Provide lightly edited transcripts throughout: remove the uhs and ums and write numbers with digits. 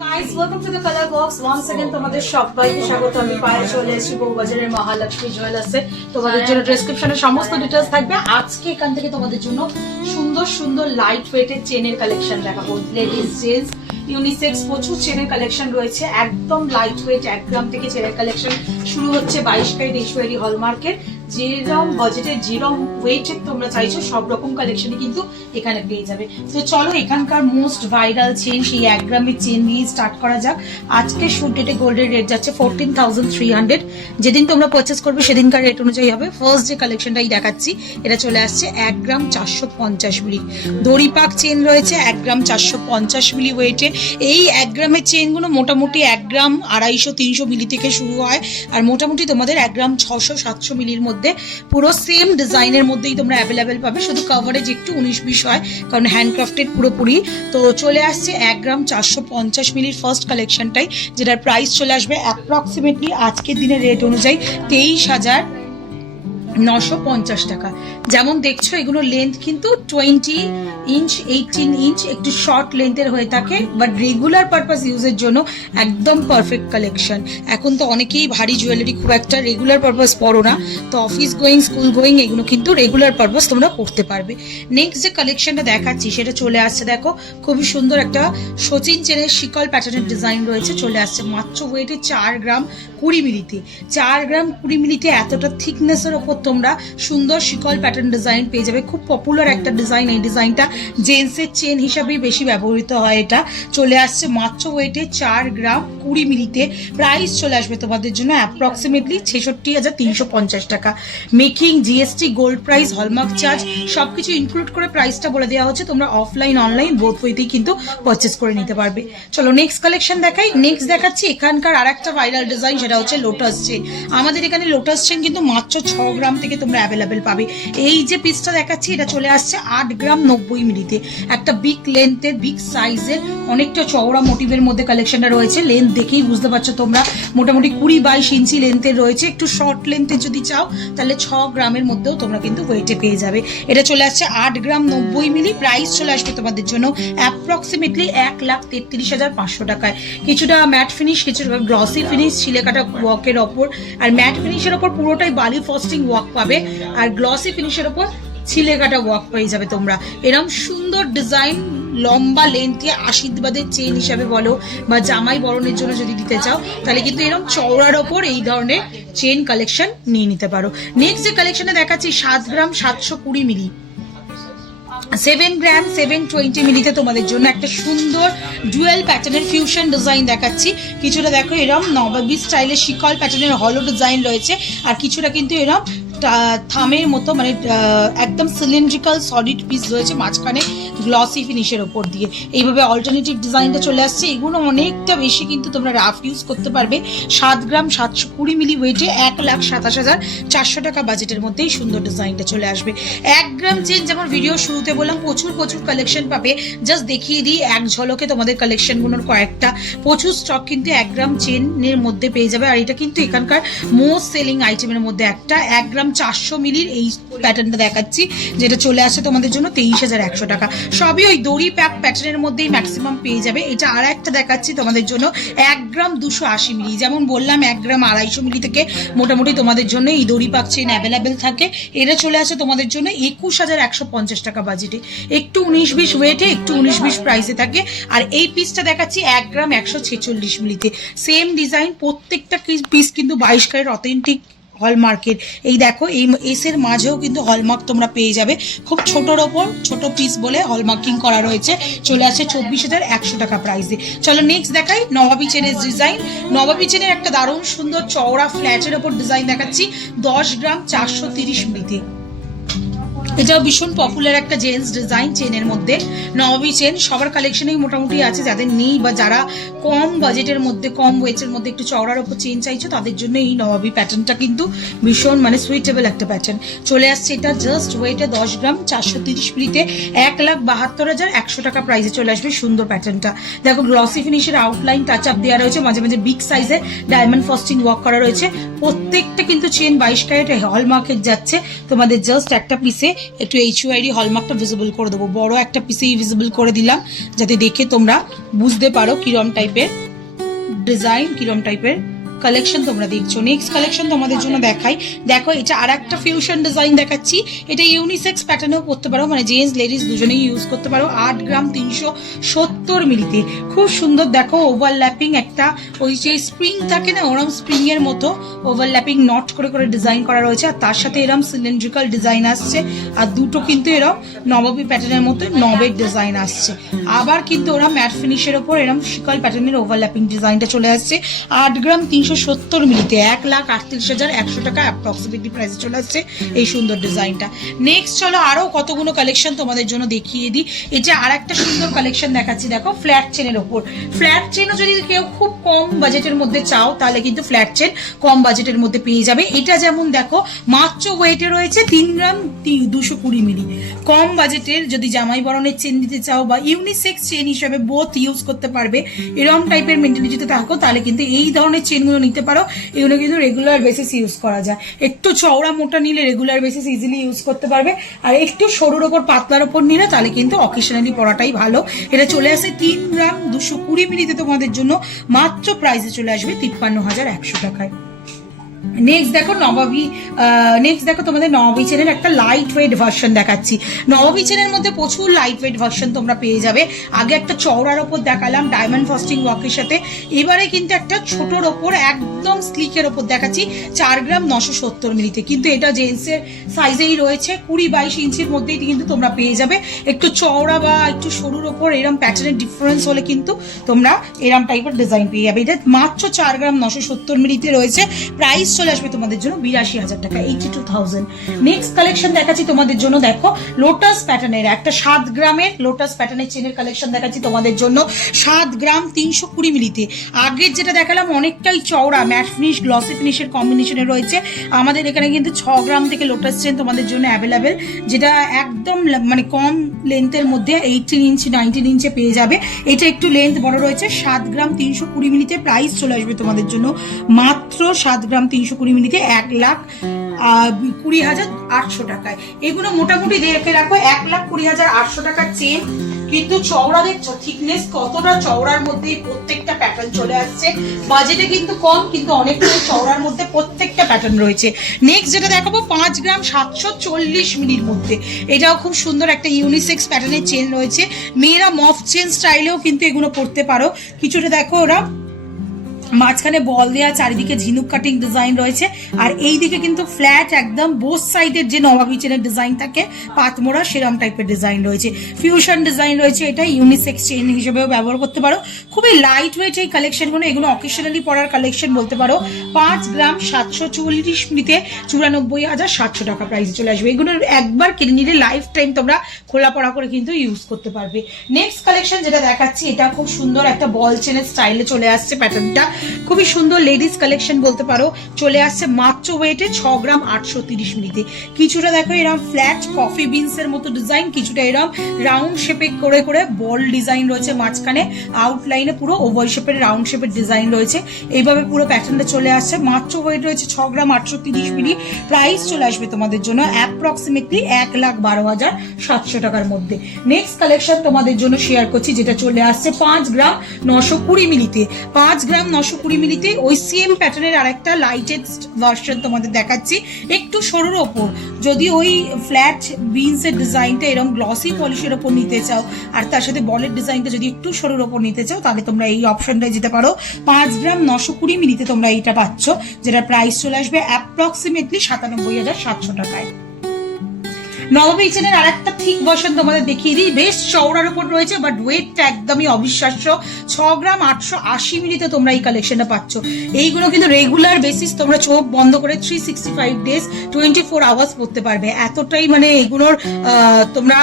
Guys, welcome to the Color Box. Once again তোমাদের সবাইকে স্বাগত। আমি পায়ে চলে এসেছি বউবাজারের মহালক্ষ্মী জুয়েলার্সে। তোমাদের জন্য ডেসক্রিপশনে সমস্ত ডিটেইলস থাকবে। আজকে এখান থেকে তোমাদের জন্য সুন্দর সুন্দর লাইট ওয়েটের চেনের কালেকশন দেখাবো। লেডিস জেন্টস ইউনিসেক্স প্রচুর চেনের কালেকশন রয়েছে। একদম লাইট ওয়েট 1 গ্রাম থেকে চেনের কালেকশন শুরু হচ্ছে 22 ক্যারেট ঈশ্বরী হলমার্কের। যেরকম বাজেটে যেরকম ওয়েটের তোমরা চাইছো সব রকম কালেকশনই কিন্তু এখানে পেয়ে যাবে। তো চলো এখানকার মোস্ট ভাইরাল চেন সেই 1 গ্রামের চেন নিয়ে স্টার্ট করা যাক। আজকে শুট ডেটে গোল্ডের রেট যাচ্ছে 14,300। যেদিন তোমরা পারচেস করবে সেদিনকার রেট অনুযায়ী হবে। ফার্স্ট যে কালেকশনটাই দেখাচ্ছি এটা চলে আসছে 1 গ্রাম 450 মিলি দড়িপাক চেন রয়েছে। 1 গ্রাম 450 মিলি ওয়েটে এই 1 গ্রামের চেনগুলো মোটামুটি 1 গ্রাম 250-300 মিলি থেকে শুরু হয় আর মোটামুটি তোমাদের 1 গ্রাম 600-700 মিলির মধ্যে পুরো সেম ডিজাইনের মধ্যেই তোমরা অ্যাভেলেবেল পাবে। শুধু কভারেজ একটু 19-20 হয় কারণ হ্যান্ডক্রাফটেড পুরোপুরি। তো চলে আসছে 1 গ্রাম 450 মিলির ফার্স্ট কালেকশনটাই, যেটার প্রাইস চলে আসবে অ্যাপ্রক্সিমেটলি আজকের দিনের রেট অনুযায়ী 23,950 টাকা। যেমন দেখছো এগুলো লেন্থ কিন্তু 20 ইঞ্চ 18 ইঞ্চ একটু শর্ট লেন্থের হয়ে থাকে, বাট রেগুলার পারপাস ইউজের জন্য একদম পারফেক্ট কালেকশন। এখন তো অনেকেই ভারী জুয়েলারি খুব একটা রেগুলার পারপাস পরো না, তো অফিস গোয়িং স্কুল গোয়িং এগুলো কিন্তু রেগুলার পারপাস তোমরা পড়তে পারবে। নেক্সট যে কালেকশনটা দেখাচ্ছি সেটা চলে আসছে দেখো খুবই সুন্দর একটা সচিন চেনের শিকল প্যাটার্নের ডিজাইন রয়েছে। চলে আসছে মাত্র ওয়েটে 4 গ্রাম 20 মিলিতে। 4 গ্রাম 20 মিলিতে এতটা থিকনেসের ওপর তোমরা সুন্দর শিকল প্যাটার্ন ডিজাইন পেয়ে যাবে। খুব পপুলার একটা ডিজাইন। এই ডিজাইনটা জেন্টসের চেন হিসাবেই বেশি ব্যবহৃত হয়। এটা চলে আসছে মাত্র ওয়েটে 4 গ্রাম 20 মিলিতে। প্রাইস চলে আসবে তোমাদের জন্য অ্যাপ্রক্সিমেটলি 66,350 টাকা। Making, GST, gold price, hallmark charge সবকিছু ইনক্লুড করে প্রাইসটা বলে দেওয়া হচ্ছে। তোমরা অফলাইন অনলাইন বোথ ওয়েতেই কিন্তু পারচেস করে নিতে পারবে। চলো নেক্সট কালেকশন দেখাই। নেক্সট দেখাচ্ছি এখানকার আরেকটা ভাইরাল ডিজাইন, সেটা হচ্ছে লোটাস চেন। আমাদের এখানে লোটাস চেন কিন্তু মাত্র 6 গ্রাম থেকে তোমরা অ্যাভেলেবেল পাবে। এই যে পিসটা দেখাচ্ছি এটা চলে আসছে 8 গ্রাম 90 মিলিতে। একটা বিগ লেন্থের বিগ সাইজের অনেকটা চওড়া মোটিভের মধ্যে কালেকশনটা রয়েছে। লেন্থ দেখেই বুঝতে পারছো তোমরা মোটামুটি 20-22 ইঞ্চি লেন্থের রয়েছে। একটু শর্ট লেন্থের যদি চাও তাহলে 6 গ্রামের মধ্যেও তোমরা কিন্তু ওয়েটে পেয়ে যাবে। এটা চলে আসছে 8 গ্রাম 90 মিলি। প্রাইস চলে আসবে তোমাদের জন্য অ্যাপ্রক্সিমেটলি 1,33,500 টাকায়। কিছুটা ম্যাট ফিনিশ, কিছুটা গ্লসি ফিনিশ ছিলেকাটা ওয়ার্কের ওপর। আর ম্যাট ফিনিশের ওপর পুরোটাই বালি ফ্রস্টিং ওয়ার্ক পাবে, আর গ্লসি ফিনিশের ওপর ছিলেকাটা ওয়ার্ক পেয়ে যাবে তোমরা। এরকম সুন্দর ডিজাইন লম্বা লেন্থে আশীর্বাদের চেন হিসাবে বলো বা জামাই বরণের জন্য যদি দিতে চাও তাহলে কিন্তু এরকম চওড়ার ওপর এই ধরনের চেন কালেকশন নিয়ে নিতে পারো। নেক্সট যে কালেকশনে দেখাচ্ছি 7 গ্রাম 720 মিলি 7 গ্রাম 720 মিলিতে তোমাদের জন্য একটা সুন্দর ডুয়েল প্যাটার্নের ফিউশন ডিজাইন দেখাচ্ছি। কিছুটা দেখো এরকম নবাবী স্টাইলের শিকল প্যাটার্নের হলো ডিজাইন রয়েছে, আর কিছুটা কিন্তু এরকম থামের মতো মানে একদম সিলিন্ড্রিক্যাল সলিড পিস রয়েছে মাঝখানে গ্লসি ফিনিশের ওপর দিয়ে। এইভাবে অল্টারনেটিভ ডিজাইনটা চলে আসছে। এগুলো অনেকটা বেশি কিন্তু তোমরা রাফ ইউজ করতে পারবে। 7 গ্রাম 720 মিলি ওয়েটে 1,27,400 টাকা বাজেটের মধ্যেই সুন্দর ডিজাইনটা চলে আসবে। 1 গ্রাম চেন যেমন ভিডিও শুরুতে বললাম প্রচুর কালেকশন পাবে। জাস্ট দেখিয়ে দিই এক ঝলকে তোমাদের কালেকশনগুলোর কয়েকটা। প্রচুর স্টক কিন্তু 1 গ্রাম চেনের মধ্যে পেয়ে যাবে, আর এটা কিন্তু এখানকার মোস্ট সেলিং আইটেমের মধ্যে একটা। 1 গ্রাম 400 মিলির এই প্যাটার্নটা দেখাচ্ছি যেটা চলে আসছে তোমাদের জন্য 23,100 টাকা। সবই ওই দড়ি প্যাক প্যাটার্নের মধ্যেই ম্যাক্সিমাম পেয়ে যাবে। এটা আর একটা দেখাচ্ছি তোমাদের জন্য 1 গ্রাম 280 মিলি। যেমন বললাম 1 গ্রাম 250 মিলি থেকে মোটামুটি তোমাদের জন্য এই দড়ি প্যাক চেন অ্যাভেলেবেল থাকে। এটা চলে আসে তোমাদের জন্য 21,150 টাকা বাজেটে। একটু 19-20 ওয়েটে, একটু 19-20 প্রাইসে থাকে। আর এই পিসটা দেখাচ্ছি 1 গ্রাম 146 মিলিতে। সেম ডিজাইন, প্রত্যেকটা পিস কিন্তু 22 ক্যারেট অথেন্টিক হলমার্কের। এই দেখো এই এসের মাঝেও কিন্তু হলমার্ক তোমরা পেয়ে যাবে। খুব ছোটোর ওপর ছোট পিস বলে হলমার্কিং করা রয়েছে। চলে আসে 24,100 টাকা প্রাইসে। চলো নেক্সট দেখাই নবাবী চেনের ডিজাইন। নবাবী চেনের একটা দারুণ সুন্দর চওড়া ফ্ল্যাটের ওপর ডিজাইন দেখাচ্ছি 10 গ্রাম 430 মিলিতে। এটাও ভীষণ পপুলার একটা জেন্টস ডিজাইন চেনের মধ্যে। নবাবী চেন সবার কালেকশনেই মোটামুটি আছে, যাদের নেই বা যারা কম বাজেটের মধ্যে কম ওয়েটের মধ্যে একটু চওড়ার ওপর চেন চাইছো তাদের জন্য এই নবাবী প্যাটার্নটা কিন্তু ভীষণ মানে সুইটেবল একটা প্যাটার্ন। চলে আসছে এটা জাস্ট ওয়েটে 10 গ্রাম 430 মিলিতে 1,72,100 টাকা প্রাইসে চলে আসবে সুন্দর প্যাটার্নটা। দেখো গ্লসি ফিনিশের আউটলাইন টাচ আপ দেওয়া রয়েছে, মাঝে মাঝে বিগ সাইজে ডায়মন্ড ফস্টিং ওয়ার্ক করা রয়েছে। প্রত্যেকটা কিন্তু চেন 22 ক্যারেট হলমার্কের যাচ্ছে। তোমাদের জাস্ট একটা পিসে একটু HUID হলমার্কটা ভিজিবল করে দেবো, বড় একটা পিসেই ভিজিবল করে দিলাম যাতে দেখে তোমরা বুঝতে পারো কিরম টাইপের ডিজাইন, কিরম টাইপের কালেকশন তোমরা দেখছো। নেক্সট কালেকশন তোমাদের জন্য দেখাই। দেখো এটা আর একটা ফিউশন ডিজাইন দেখাচ্ছি। এটা ইউনিসেক্স প্যাটার্নেও পরতে পারো, মানে জেন্টস লেডিস দুজনেই ইউজ করতে পারো। 8 গ্রাম 370 মিলিতে খুব সুন্দর। দেখো ওভারল্যাপিং একটা ওই যে স্প্রিং থাকে না, ওরম স্প্রিং এর মতো ওভারল্যাপিং নট করে করে ডিজাইন করা রয়েছে, আর তার সাথে এরম সিলিন্ড্রিক্যাল ডিজাইন আসছে, আর দুটো কিন্তু এরম নবাবী প্যাটার্নের মতো নবের ডিজাইন আসছে। আবার কিন্তু ওরা ম্যাট ফিনিশের ওপর এরম শিকল প্যাটার্নের ওভারল্যাপিং ডিজাইনটা চলে আসছে। 8 গ্রাম 370 মিলিতে 1,38,100 টাকা অ্যাপ্রক্সিমেটলি প্রাইসে চলে আসছে এই সুন্দর ডিজাইনটা। নেক্সট চলো আরো কতগুলো কালেকশন তোমাদের জন্য দেখিয়ে দিই। এটা আর একটা সুন্দর কালেকশন দেখাচ্ছি। দেখো ফ্ল্যাট চেনের ওপর, ফ্ল্যাট চেনও যদি কেউ খুব কম বাজেটের মধ্যে চাও তাহলে কিন্তু ফ্ল্যাট চেন কম বাজেটের মধ্যে পেয়ে যাবে। এটা যেমন দেখো মাত্র ওয়েটে রয়েছে 3 গ্রাম 220 মিলি। কম বাজেটের যদি জামাই বরণের চেন নিতে চাও বা ইউনিসেক্স চেন হিসেবে বোথ ইউজ করতে পারবে এরকম টাইপের মেন্টালিটিতে থাকো, তাহলে কিন্তু এই ধরনের চেনগুলো নিতে পারো। এগুলো কিন্তু রেগুলার বেসিস ইউজ করা যায়। একটু চওড়া মোটা নিলে রেগুলার বেসিস ইজিলি ইউজ করতে পারবে, আর একটু সরুর ওপর পাতলার ওপর নিলে তাহলে কিন্তু অকেশনালি পরাটাই ভালো। এটা চলে আসে 3 গ্রাম 220 মিলিতে তোমাদের জন্য মাত্র প্রাইসে চলে আসবে 53,100 টাকায়। নেক্সট দেখো তোমাদের নবাবী চেনের একটা লাইট ওয়েট ভার্সন দেখাচ্ছি। নবাবী চেনের মধ্যে প্রচুর লাইট ওয়েট ভার্সন তোমরা পেয়ে যাবে। আগে একটা চওড়ার ওপর দেখালাম ডায়মন্ড ফস্টিং ওয়ার্কের সাথে, এবারে কিন্তু একটা ছোটোর ওপর একদম স্লিকের ওপর দেখাচ্ছি 4 গ্রাম 970 মিলিতে। কিন্তু এটা জেন্টসের সাইজেই রয়েছে, 20-22 ইঞ্চির মধ্যেই কিন্তু তোমরা পেয়ে যাবে। একটু চওড়া বা একটু সরুর ওপর এরম প্যাটার্নের ডিফারেন্স হলে কিন্তু তোমরা এরম টাইপের ডিজাইন পেয়ে যাবে। এটা মাত্র 4 গ্রাম 970 মিলিতে রয়েছে। প্রাইস চলে আসবে তোমাদের জন্য 82,000 টাকা, 82,000। নেক্সট কালেকশন দেখাচ্ছি তোমাদের জন্য। দেখো লোটাস প্যাটার্নের একটা 7 গ্রামের লোটাস প্যাটার্নের চেনের কালেকশন দেখাচ্ছি তোমাদের জন্য 7 গ্রাম 320 মিলিতে। আগের যেটা দেখালাম অনেকটাই চওড়া ম্যাট ফিনিশ গ্লসি ফিনিশের কম্বিনেশনে রয়েছে। আমাদের এখানে কিন্তু 6 গ্রাম থেকে লোটাস চেন তোমাদের জন্য অ্যাভেলেবেল, যেটা একদম মানে কম লেন্থের মধ্যে 18 ইঞ্চি 19 ইঞ্চে পেয়ে যাবে। এটা একটু লেন্থ বড় রয়েছে। 7 গ্রাম 320 মিলিতে প্রাইস চলে আসবে তোমাদের জন্য মাত্র 7 গ্রাম 320 মিলিতে 1,20,800 টাকায়। এগুলো মোটামুটি দেখে রাখো 1,20,800 টাকার চেন, কিন্তু চওড়া দেখছো থিকনেস কতটা, চওড়ার মধ্যে প্রত্যেকটা প্যাটার্ন চলে আসছে। বাজেটে কিন্তু কম, কিন্তু অনেকটা চওড়ার মধ্যে প্রত্যেকটা প্যাটার্ন রয়েছে। নেক্সট যেটা দেখাবো 5 গ্রাম 740 মিলির মধ্যে, এটাও খুব সুন্দর একটা ইউনিসেক্স প্যাটার্নের চেন রয়েছে। মেয়েরা মফ চেন স্টাইলেও কিন্তু এগুলো পরতে পারো। কিছুটা দেখো ওরা মাঝখানে বল দেওয়া, চারিদিকে ঝিনুক কাটিং ডিজাইন রয়েছে, আর এই দিকে কিন্তু ফ্ল্যাট একদম বোথ সাইডের যে নবাবী চেনের ডিজাইন থাকে পাতমোড়া সেরম টাইপের ডিজাইন রয়েছে। ফিউশন ডিজাইন রয়েছে। এটা ইউনিসেক্স চেন হিসেবেও ব্যবহার করতে পারো। খুবই লাইট ওয়েট এই কালেকশনগুলো, এগুলো অকেশনালি পরার কালেকশন বলতে পারো। 5 গ্রাম 740 মিলিতে 94,700 টাকা প্রাইসে চলে আসবে। এগুলো একবার কিনে নিলে লাইফ টাইম তোমরা খোলা পড়া করে কিন্তু ইউজ করতে পারবে। নেক্সট কালেকশন যেটা দেখাচ্ছি এটা খুব সুন্দর একটা বল চেনের স্টাইলে চলে আসছে। প্যাটার্নটা খুবই সুন্দর লেডিস কালেকশন বলতে পারো। চলে আসছে মাত্র ওয়েটে 6 গ্রাম 830 মিলিতে। কিছুটা দেখো এরকম ফ্ল্যাট কফি বিনস এর মতো ডিজাইন, কিছুটা এরকম রাউন্ড শেপে করে করে বল ডিজাইন রয়েছে, মাঝখানে আউটলাইনে পুরো ওভাল শেপের রাউন্ড শেপের ডিজাইন রয়েছে। এইভাবে পুরো প্যাটার্নটা চলে আসছে। মাত্র ওয়েট রয়েছে 6 গ্রাম 830 মিলি। প্রাইস চলে আসবে তোমাদের জন্য অ্যাপ্রক্সিমেটলি 1,12,700 টাকার মধ্যে। নেক্সট কালেকশন তোমাদের জন্য শেয়ার করছি, যেটা চলে আসছে 5 গ্রাম 920 মিলিতে। 5 গ্রাম 920 মিলিতে ওই সেম প্যাটার্নের আরেকটা লাইটেড ভার্সন তোমাদের দেখাচ্ছি, একটু সরুর ওপর। যদি ওই ফ্ল্যাট বিনস এর ডিজাইনটা এরকম গ্লসি পলিশের ওপর নিতে চাও, আর তার সাথে বলের ডিজাইনটা যদি একটু সরুর ওপর নিতে চাও, তাহলে তোমরা এই অপশনটায় যেতে পারো। 5 গ্রাম 920 মিলিতে তোমরা এইটা পাচ্ছ, যেটা প্রাইস চলে আসবে অ্যাপ্রক্সিমেটলি 97,700 টাকায়। নবাবী চেনের আর একটা ঠিক ভার্সন তোমাদের দেখিয়ে দিই। বেশ চওড়ার উপর রয়েছে, বাট ওয়েটটা একদমই অবিশ্বাস্য। 6 গ্রাম 880 মিলিতে তোমরা এই কালেকশনটা পাচ্ছ। এইগুলো কিন্তু রেগুলার বেসিস তোমরা চোখ বন্ধ করে 365 ডেজ 24 আওয়ার্স পড়তে পারবে। এতটাই মানে এগুলোর তোমরা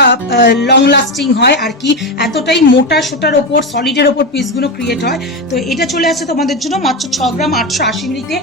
লং লাস্টিং হয় আর কি, এতটাই মোটা সোটার ওপর সলিডের ওপর পিসগুলো ক্রিয়েট হয়। তো এটা চলে আসছে তোমাদের জন্য মাত্র 6 গ্রাম 880 মিলিতে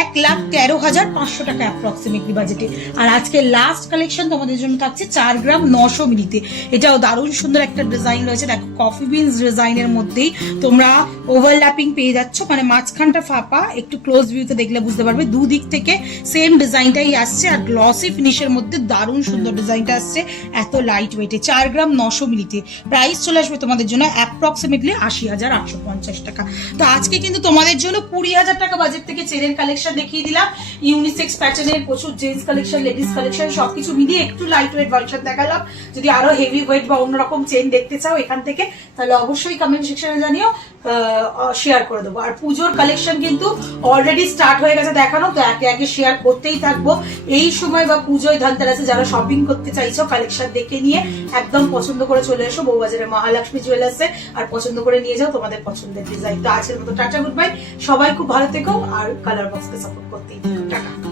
1,13,500 টাকা অ্যাপ্রক্সিমেটলি বাজেটে। আর আজকে লাস্ট কালেকশন তোমাদের জন্য জন্য থাকছে 4 গ্রাম 900 মিলিতে। এটাও দারুণ সুন্দর একটা ডিজাইন রয়েছে, দেখো কফি বিনস ডিজাইনের মধ্যেই তোমরা ওভারল্যাপিং পেয়ে যাচ্ছ, মানে মাঝখানটা ফাঁপা, একটু ক্লোজ ভিউতে দেখলে বুঝতে পারবে দুদিক থেকে সেম ডিজাইনটাই আসছে, আর গ্লসি ফিনিশের মধ্যে দারুণ সুন্দর ডিজাইনটা আসছে, এত লাইট ওয়েটে। 4 গ্রাম 900 মিলিতে প্রাইস চলে আসবে তোমাদের জন্য অ্যাপ্রক্সিমেটলি 80,850 টাকা। তো আজকে কিন্তু তোমাদের জন্য 20,000 টাকা বাজেট থেকে চেনের কালেকশন দেখিয়ে দিলাম, ইউনিসেক্স প্যাটার্নের প্রচুর জেন্টস কালেকশন, লেডিস কালেকশন সবকিছু মিলিয়ে একটু লাইট ওয়েট ভার্সন দেখালাম। যদি আরো হেভি ওয়েট বা অন্যরকম চেন দেখতে চাও এখান থেকে, তাহলে অবশ্যই কমেন্ট সেকশনে জানিও, শেয়ার করে দেবো। আর পুজোর কালেকশন কিন্তু অলরেডি স্টার্ট হয়ে গেছে দেখানো, তো একে একে শেয়ার করতেই থাকবো। এই সময় বা পুজোয় ধনতেরাসে যারা শপিং করতে চাইছো, কালেকশন দেখে নিয়ে একদম পছন্দ করে চলে এসো বউবাজারে মহালক্ষ্মী জুয়েলার্সে, আর পছন্দ করে নিয়ে যাও তোমাদের পছন্দের ডিজাইন। তো আজকের মতো টাটা, গুড বাই, সবাই খুব ভালো থেকো, আর কালার বক্সকে সাপোর্ট করতেই থাকো। টাটা।